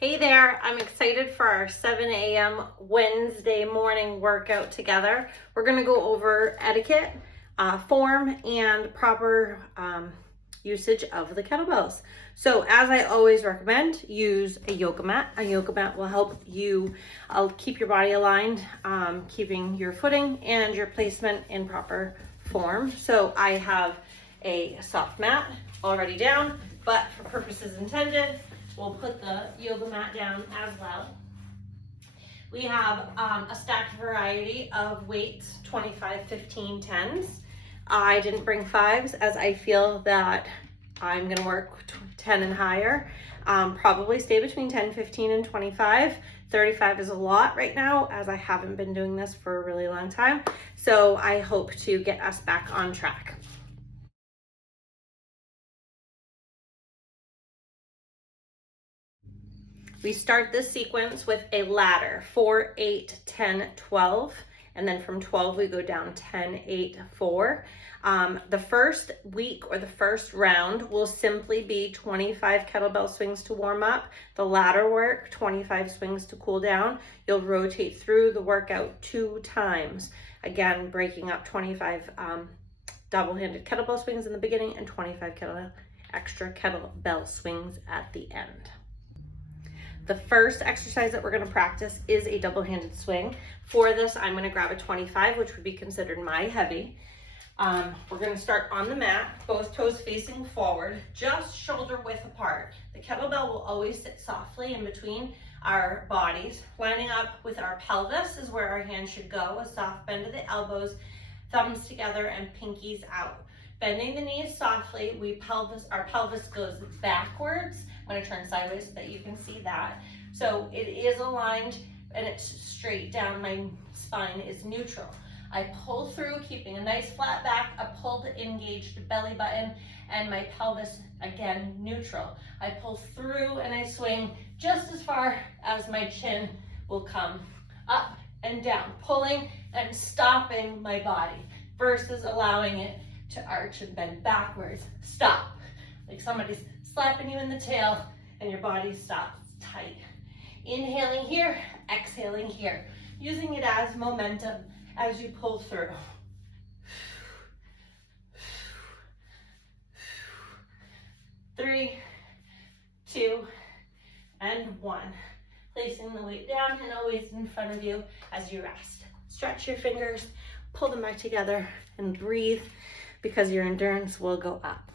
Hey there, I'm excited for our 7 a.m. Wednesday morning workout together. We're gonna go over etiquette, form, and proper usage of the kettlebells. So as I always recommend, use a yoga mat. A yoga mat will help you keep your body aligned, keeping your footing and your placement in proper form. So I have a soft mat already down, but for purposes intended, we'll put the yoga mat down as well. We have a stacked variety of weights, 25, 15, 10s. I didn't bring 5s as I feel that I'm gonna work 10 and higher. Probably stay between 10, 15, and 25. 35 is a lot right now as I haven't been doing this for a really long time. So I hope to get us back on track. We start this sequence with a ladder, 4, 8, 10, 12, and then from 12 we go down 10, 8, 4. The first week or the first round will simply be 25 kettlebell swings to warm up, the ladder work, 25 swings to cool down. You'll rotate through the workout 2 times. Again, breaking up 25 double-handed kettlebell swings in the beginning and 25 extra kettlebell swings at the end. The first exercise that we're going to practice is a double-handed swing. For this, I'm going to grab a 25, which would be considered my heavy. We're going to start on the mat, both toes facing forward, just shoulder width apart. The kettlebell will always sit softly in between our bodies. Lining up with our pelvis is where our hands should go, a soft bend of the elbows, thumbs together, and pinkies out. Bending the knees softly, our pelvis goes backwards. I'm going to turn sideways so that you can see that. So it is aligned and it's straight down. My spine is neutral. I pull through, keeping a nice flat back, a pulled engaged belly button, and my pelvis, again, neutral. I pull through and I swing just as far as my chin will come up and down, pulling and stopping my body versus allowing it to arch and bend backwards. Stop, like somebody's slapping you in the tail and your body stops tight. Inhaling here, exhaling here, using it as momentum as you pull through. 3, 2, and 1. Placing the weight down and always in front of you as you rest. Stretch your fingers, pull them back together, and breathe because your endurance will go up.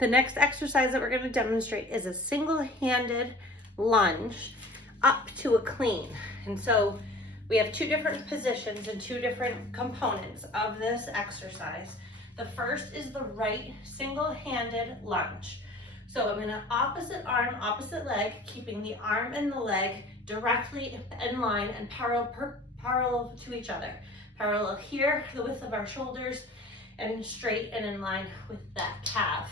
The next exercise that we're going to demonstrate is a single-handed lunge up to a clean. And so we have 2 different positions and 2 different components of this exercise. The first is the right single-handed lunge. So I'm going to opposite arm, opposite leg, keeping the arm and the leg directly in line and parallel to each other. Parallel here, the width of our shoulders, and straight and in line with that calf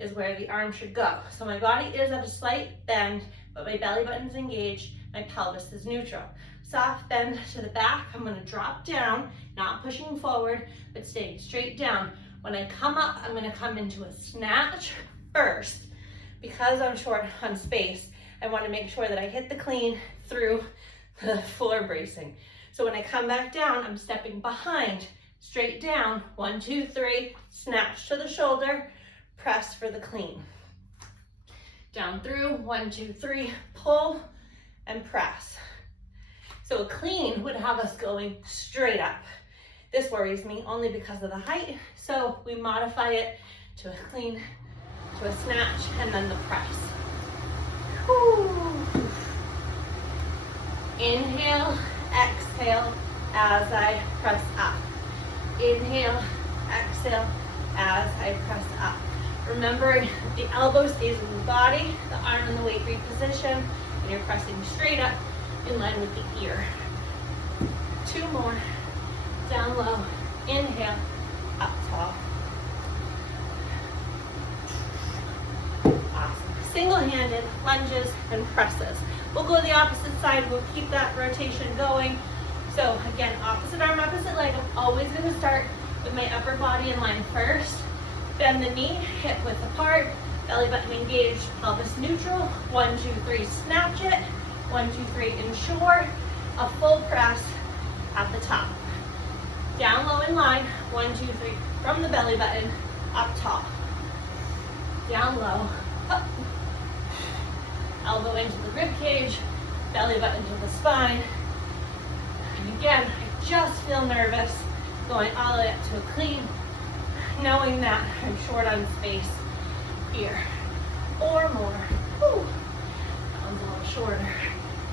is where the arm should go. So my body is at a slight bend, but my belly button's engaged, my pelvis is neutral. Soft bend to the back. I'm going to drop down, not pushing forward, but staying straight down. When I come up, I'm going to come into a snatch first. Because I'm short on space, I want to make sure that I hit the clean through the floor bracing. So when I come back down, I'm stepping behind, straight down, 1, 2, 3, snatch to the shoulder, press for the clean. Down through, 1, 2, 3, pull and press. So a clean would have us going straight up. This worries me only because of the height, so we modify it to a clean, to a snatch, and then the press. Whew. Inhale, exhale as I press up. Inhale, exhale as I press up. Remembering the elbow stays in the body, the arm and the weight reposition, and you're pressing straight up in line with the ear. 2 more. Down low. Inhale, up tall. Awesome. Single-handed lunges and presses. We'll go the opposite side. We'll keep that rotation going. So again, opposite arm, opposite leg. I'm always going to start with my upper body in line first. Bend the knee, hip width apart, Belly button engaged, pelvis neutral. 1, 2, 3, snatch it. 1, 2, 3, ensure. A full press at the top. Down low in line. 1, 2, 3, from the belly button, up top. Down low, up. Elbow into the rib cage, belly button to the spine. And again, I just feel nervous going all the way up to a clean, knowing that I'm short on space here or more. Whew. That one's a little shorter.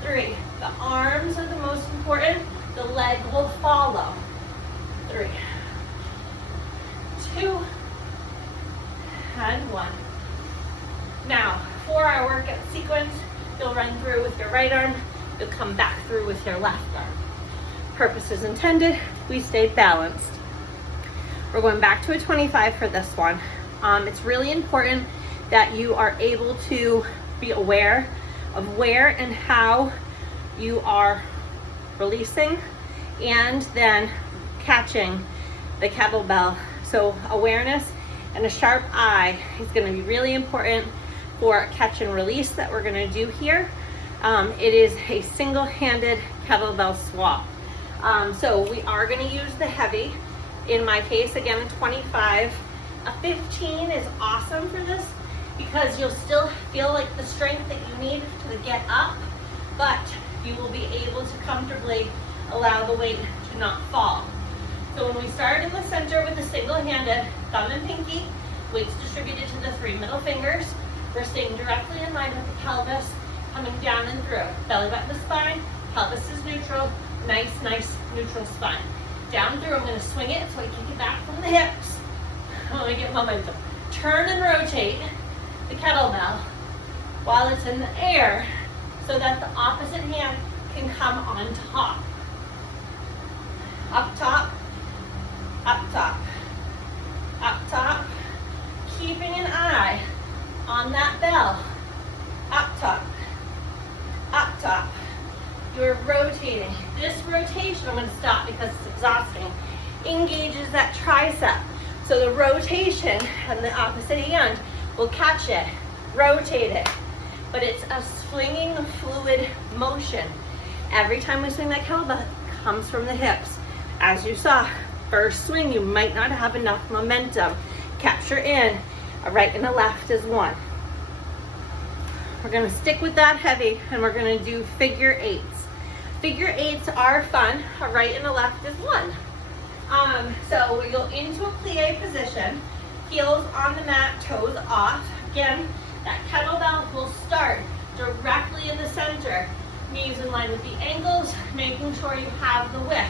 3, the arms are the most important. The leg will follow. 3, 2, and 1. Now, for our workout sequence, you'll run through with your right arm, you'll come back through with your left arm. Purpose is intended, we stayed balanced. We're going back to a 25 for this one. It's really important that you are able to be aware of where and how you are releasing and then catching the kettlebell. So awareness and a sharp eye is going to be really important for catch and release that we're going to do here. It is a single-handed kettlebell swap. So we are going to use the heavy. In my case, again, a 25. A 15 is awesome for this because you'll still feel like the strength that you need to get up, but you will be able to comfortably allow the weight to not fall. So when we start in the center with the single-handed, thumb and pinky, weights distributed to the 3 middle fingers. We're staying directly in line with the pelvis, coming down and through. Belly button to spine, pelvis is neutral, nice neutral spine. Down through, I'm gonna swing it so I kick it back from the hips. I wanna get momentum. Turn and rotate the kettlebell while it's in the air so that the opposite hand can come on top. Up top, up top, up top. Keeping an eye on that bell. Up top, up top. You're rotating. This rotation, I'm going to stop because it's exhausting, engages that tricep. So the rotation and the opposite hand will catch it, rotate it. But it's a swinging fluid motion. Every time we swing that kettlebell, it comes from the hips. As you saw, first swing, you might not have enough momentum. Capture in, a right and a left is 1. We're gonna stick with that heavy and we're gonna do figure 8s. Figure 8s are fun, a right and a left is 1. So we go into a plie position, heels on the mat, toes off. Again, that kettlebell will start directly in the center, knees in line with the ankles, making sure you have the width.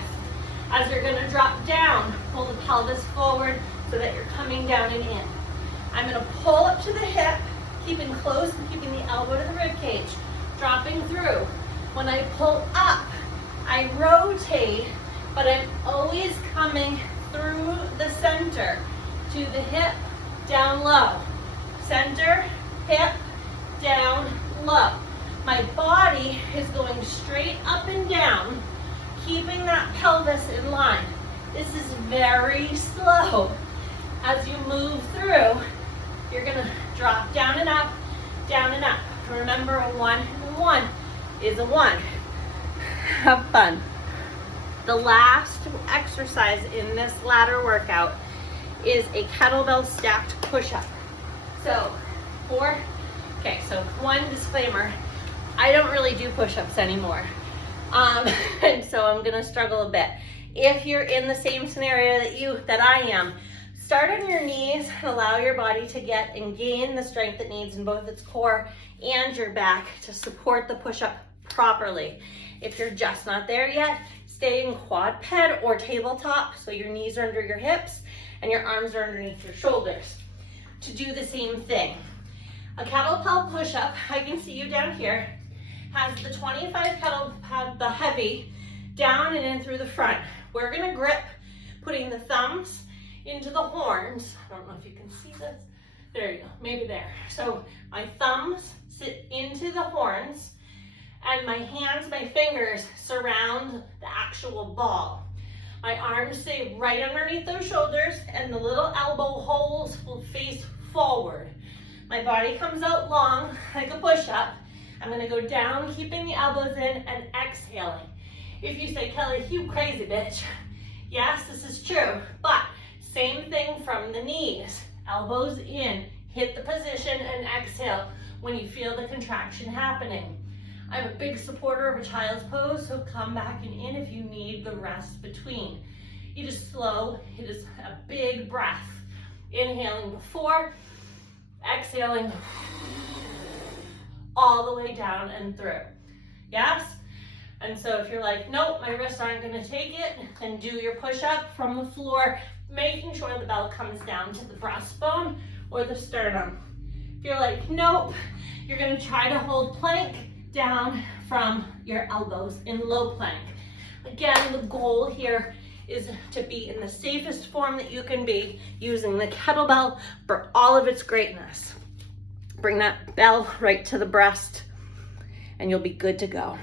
As you're gonna drop down, pull the pelvis forward so that you're coming down and in. I'm gonna pull up to the hip, keeping close and keeping the elbow to the rib cage, dropping through. When I pull up, I rotate, but I'm always coming through the center to the hip, down low. Center, hip, down low. My body is going straight up and down, keeping that pelvis in line. This is very slow. As you move through, you're gonna drop down and up, down and up. Remember, a 1 and a 1 is a 1. Have fun. The last exercise in this ladder workout is a kettlebell stacked push-up. So, so one disclaimer, I don't really do push-ups anymore. And so I'm gonna struggle a bit. If you're in the same scenario that I am, start on your knees and allow your body to get and gain the strength it needs in both its core and your back to support the push-up properly. If you're just not there yet, stay in quadruped or tabletop, so your knees are under your hips and your arms are underneath your shoulders. To do the same thing. A kettlebell push-up, I can see you down here, has the 25 kettlebell, the heavy, down and in through the front. We're gonna grip, putting the thumbs into the horns. I don't know if you can see this. There you go, maybe there. So my thumbs sit into the horns and my hands, my fingers surround the actual ball. My arms stay right underneath those shoulders and the little elbow holes will face forward. My body comes out long, like a push-up. I'm gonna go down, keeping the elbows in and exhaling. If you say, Kelly, you crazy bitch. Yes, this is true, but same thing from the knees. Elbows in, hit the position and exhale when you feel the contraction happening. I'm a big supporter of a child's pose, so come back and in if you need the rest between. You just slow, it is a big breath. Inhaling before, exhaling all the way down and through. Yes? And so if you're like, nope, my wrists aren't gonna take it, then do your push-up from the floor, making sure the bell comes down to the breastbone or the sternum. If you're like, nope, you're gonna try to hold plank down from your elbows in low plank. Again, the goal here is to be in the safest form that you can be, using the kettlebell for all of its greatness. Bring that bell right to the breast and you'll be good to go.